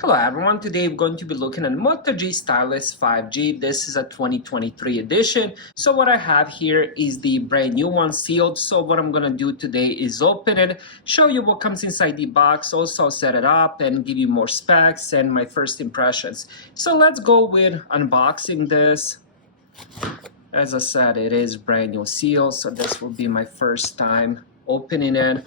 Hello everyone, today we're going to be looking at Moto G Stylus 5G. This is a 2023 edition. So what I have here is the brand new one sealed. So what I'm going to do today is open it, show you what comes inside the box, also set it up and give you more specs and my first impressions. So let's go with unboxing this. As I said, it is brand new sealed, so this will be my first time opening it.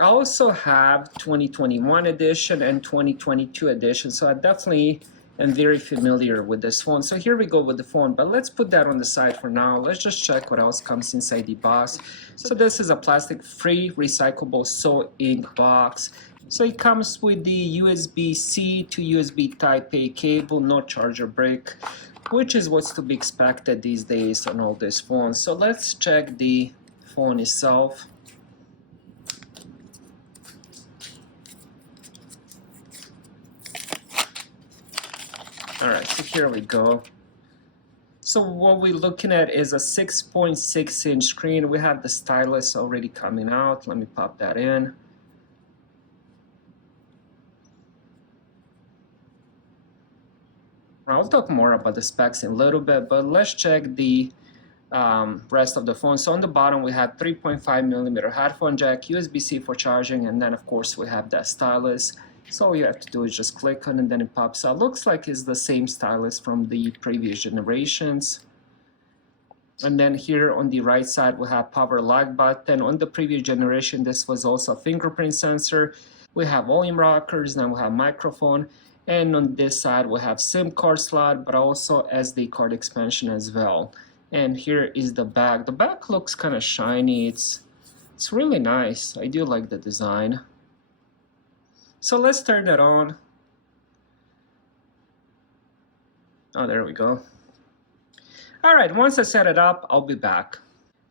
I also have 2021 edition and 2022 edition, so I definitely am very familiar with this phone. So here we go with the phone, but let's put that on the side for now. Let's just check what else comes inside the box. So this is a plastic-free recyclable So Ink box. So it comes with the USB-C to USB Type-A cable, no charger brick, which is what's to be expected these days on all these phones. So let's check the phone itself. Alright, so here we go. So what we're looking at is a 6.6 inch screen. We have the stylus already coming out. Let me pop that in. I'll talk more about the specs in a little bit, but let's check the rest of the phone. So on the bottom we have 3.5mm headphone jack, USB-C for charging, and then of course we have that stylus. So all you have to do is just click on it and then it pops out. Looks like it's the same stylus from the previous generations. And then here on the right side we have power lock button. On the previous generation this was also a fingerprint sensor. We have volume rockers, then we have microphone. And on this side we have SIM card slot, but also SD card expansion as well. And here is the back. The back looks kind of shiny. It's really nice. I do like the design. So let's turn that on. Oh, there we go. Alright, once I set it up, I'll be back.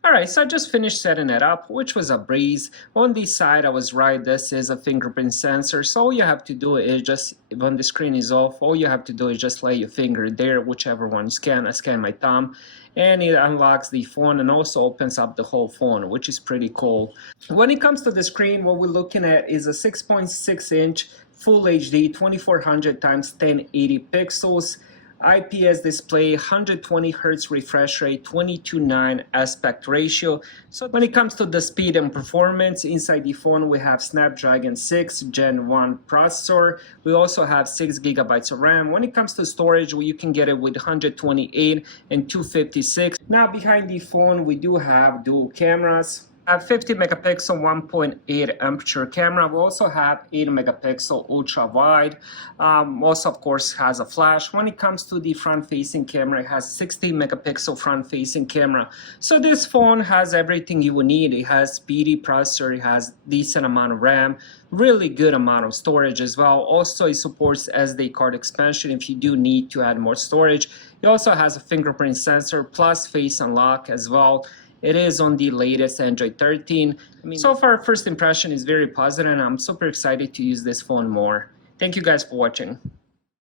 Alright, so I just finished setting it up, which was a breeze. On the side, I was right, this is a fingerprint sensor. So all you have to do is just, when the screen is off, all you have to do is just lay your finger there, whichever one you scan. I scan my thumb, and it unlocks the phone and also opens up the whole phone, which is pretty cool. When it comes to the screen, what we're looking at is a 6.6 inch Full HD 2400 x 1080 pixels. IPS display, 120 Hz refresh rate, 22:9 aspect ratio. So when it comes to the speed and performance, inside the phone we have Snapdragon 6 Gen 1 processor. We also have 6 GB of RAM. When it comes to storage, you can get it with 128 and 256. Now behind the phone we do have dual cameras. A 50 megapixel 1.8 aperture camera. We also have 8 megapixel ultra wide. Also of course has a flash. When it comes to the front facing camera, it has 60 megapixel front facing camera. So this phone has everything you would need. It has speedy processor, it has decent amount of RAM, really good amount of storage as well. Also it supports SD card expansion if you do need to add more storage. It also has a fingerprint sensor plus face unlock as well. It is on the latest Android 13. So far, first impression is very positive and I'm super excited to use this phone more. Thank you guys for watching.